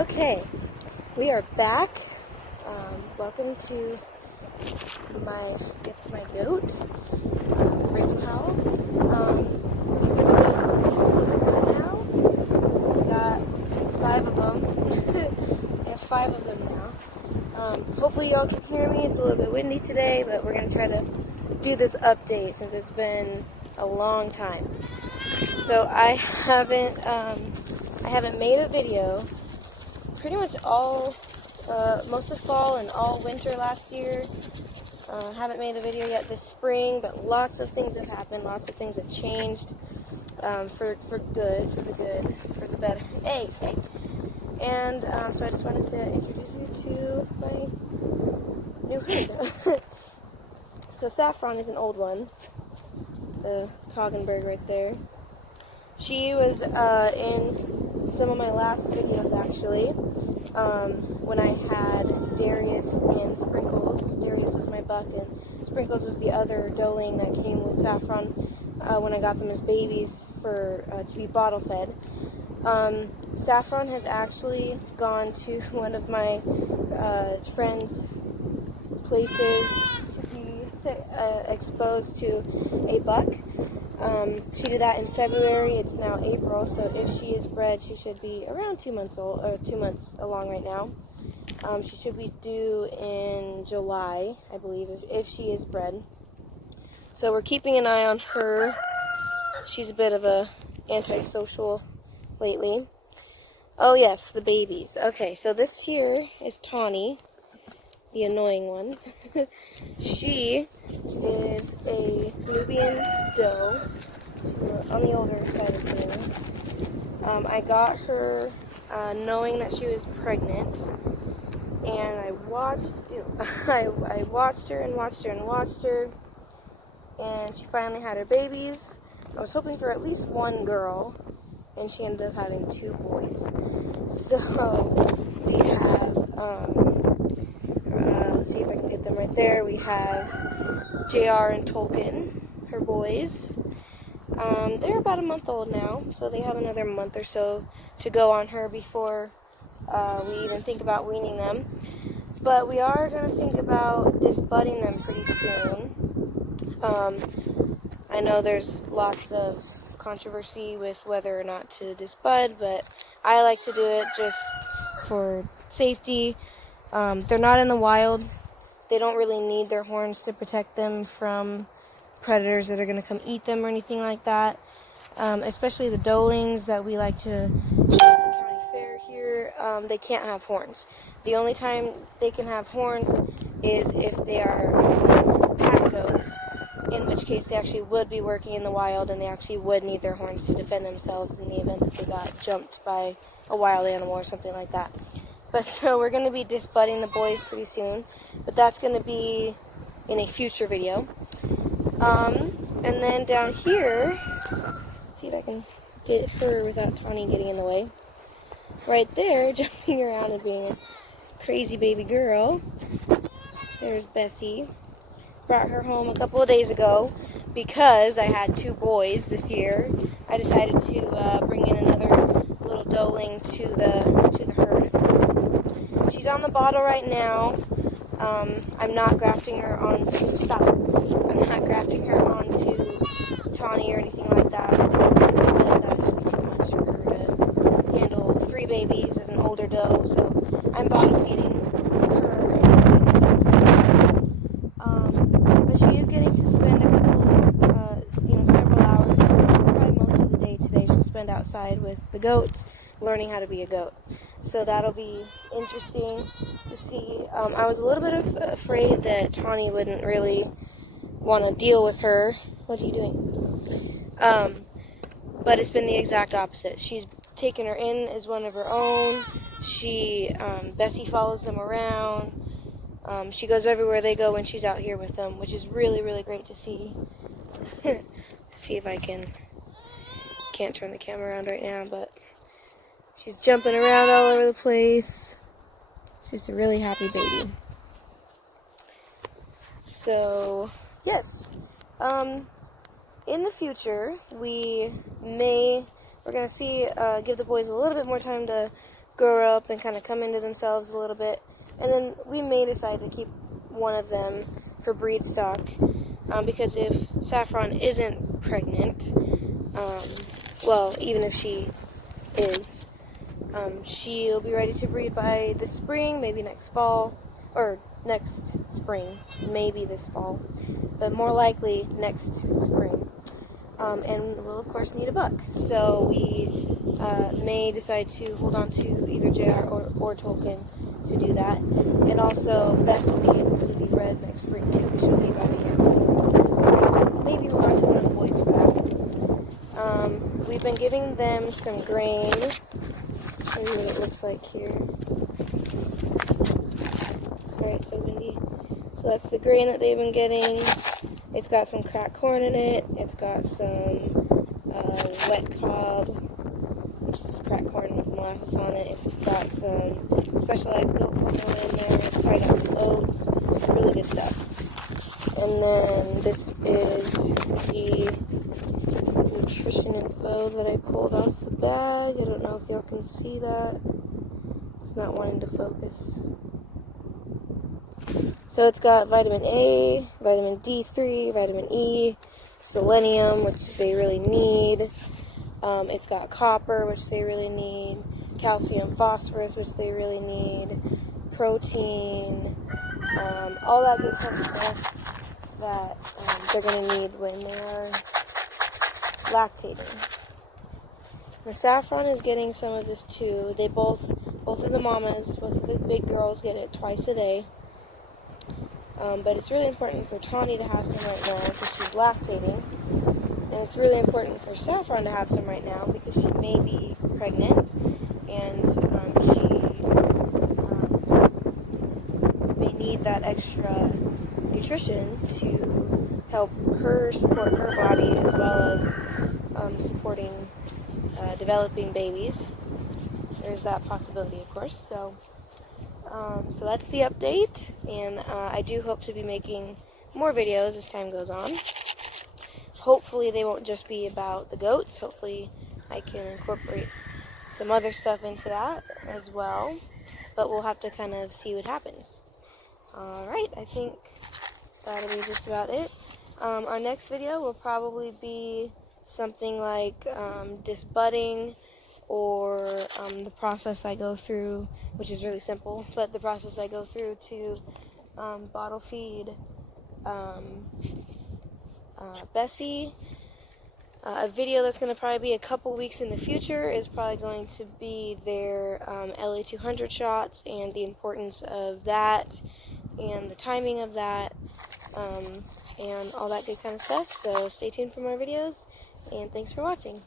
Okay, we are back. Welcome to my goat, Rachel Howell. These are the gates. Right now, we got 5 of them. We have 5 of them now. Hopefully y'all can hear me. It's a little bit windy today, but we're gonna try to do this update since it's been a long time. So I haven't made a video pretty much all most of fall and all winter last year. Haven't made a video yet this spring, but lots of things have happened. Lots of things have changed for good, for the better. Hey. And so I just wanted to introduce you to my new herd. So Saffron is an old one, the Toggenburg right there. She was in some of my last videos actually, when I had Darius and Sprinkles. Darius was my buck and Sprinkles was the other doeling that came with Saffron when I got them as babies for to be bottle fed. Saffron has actually gone to one of my friends' places to be exposed to a buck. She did that in February. It's now April, so if she is bred, she should be around 2 months old, or 2 months along right now. She should be due in July, I believe, if she is bred. So we're keeping an eye on her. She's a bit of a antisocial lately. Oh yes, the babies. Okay, so this here is Tawny, the annoying one. She is a Nubian doe, on the older side of things. I got her knowing that she was pregnant, and I watched her and watched her, and she finally had her babies. I was hoping for at least one girl, and she ended up having 2 boys. So we have let's see if I can get them right there. We have JR and Tolkien, her boys. They're about a month old now, so they have another month or so to go on her before we even think about weaning them. But we are going to think about disbudding them pretty soon. I know there's lots of controversy with whether or not to disbud, but I like to do it just for safety. They're not in the wild. They don't really need their horns to protect them from predators that are going to come eat them or anything like that. Especially the doelings that we like to show at the county fair here, they can't have horns. The only time they can have horns is if they are pack goats, in which case they actually would be working in the wild and they actually would need their horns to defend themselves in the event that they got jumped by a wild animal or something like that. But so we're going to be disbudding the boys pretty soon, but that's going to be in a future video. And then down here, see if I can get her without Tawny getting in the way. Right there, jumping around and being a crazy baby girl. There's Bessie. Brought her home a couple of days ago because I had 2 boys this year. I decided to bring in another little doeling to the herd. She's on the bottle right now. I'm not grafting her onto Tawny or anything like that. I feel like that would just be too much for her to handle 3 babies as an older doe, so I'm bottle feeding her. But she is getting to spend a couple, several hours, probably most of the day today she'll spend outside with the goats, learning how to be a goat. So that'll be interesting to see. I was a little bit afraid that Tawny wouldn't really want to deal with her. What are you doing? But it's been the exact opposite. She's taken her in as one of her own. Bessie follows them around. She goes everywhere they go when she's out here with them, which is really, really great to see. See if I can't turn the camera around right now, but she's jumping around all over the place. She's just a really happy baby. So, yes. In the future, we're going to give the boys a little bit more time to grow up and kind of come into themselves a little bit. And then we may decide to keep one of them for breed stock, because if Saffron isn't pregnant, well, even if she is, she'll be ready to breed by this spring, maybe next fall, or next spring, maybe this fall, but more likely next spring. And we'll of course need a buck, so we may decide to hold on to either JR or Tolkien to do that. And also, Bess will be able to be bred next spring too, because she'll be about a year old. So maybe hold on to one of the boys for that. We've been giving them some grain. I'll show you what it looks like here. Sorry, it's so windy. So that's the grain that they've been getting. It's got some cracked corn in it. It's got some wet cob, which is cracked corn with molasses on it. It's got some specialized goat formula in there. It's probably got some oats. Really good stuff. And then this is the nutrition info that I pulled off the bag. I don't know if y'all can see that. It's not wanting to focus. So it's got vitamin A, vitamin D3, vitamin E, selenium, which they really need. It's got copper, which they really need. Calcium, phosphorus, which they really need. Protein, all that good kind of stuff that they're going to need when they're lactating. The Saffron is getting some of this too. They both of the mamas, both of the big girls get it twice a day. But it's really important for Tawny to have some right now because she's lactating. And it's really important for Saffron to have some right now because she may be pregnant. And she may need that extra nutrition to help her support her body as well as supporting developing babies. There's that possibility, of course. So that's the update, and I do hope to be making more videos as time goes on. Hopefully they won't just be about the goats. Hopefully I can incorporate some other stuff into that as well, but we'll have to kind of see what happens. Alright, I think that'll be just about it. Our next video will probably be something like disbudding, or the process I go through, which is really simple, but the process I go through to bottle feed Bessie. A video that's going to probably be a couple weeks in the future is probably going to be their LA200 shots and the importance of that and the timing of that and all that good kind of stuff. So stay tuned for more videos, and thanks for watching.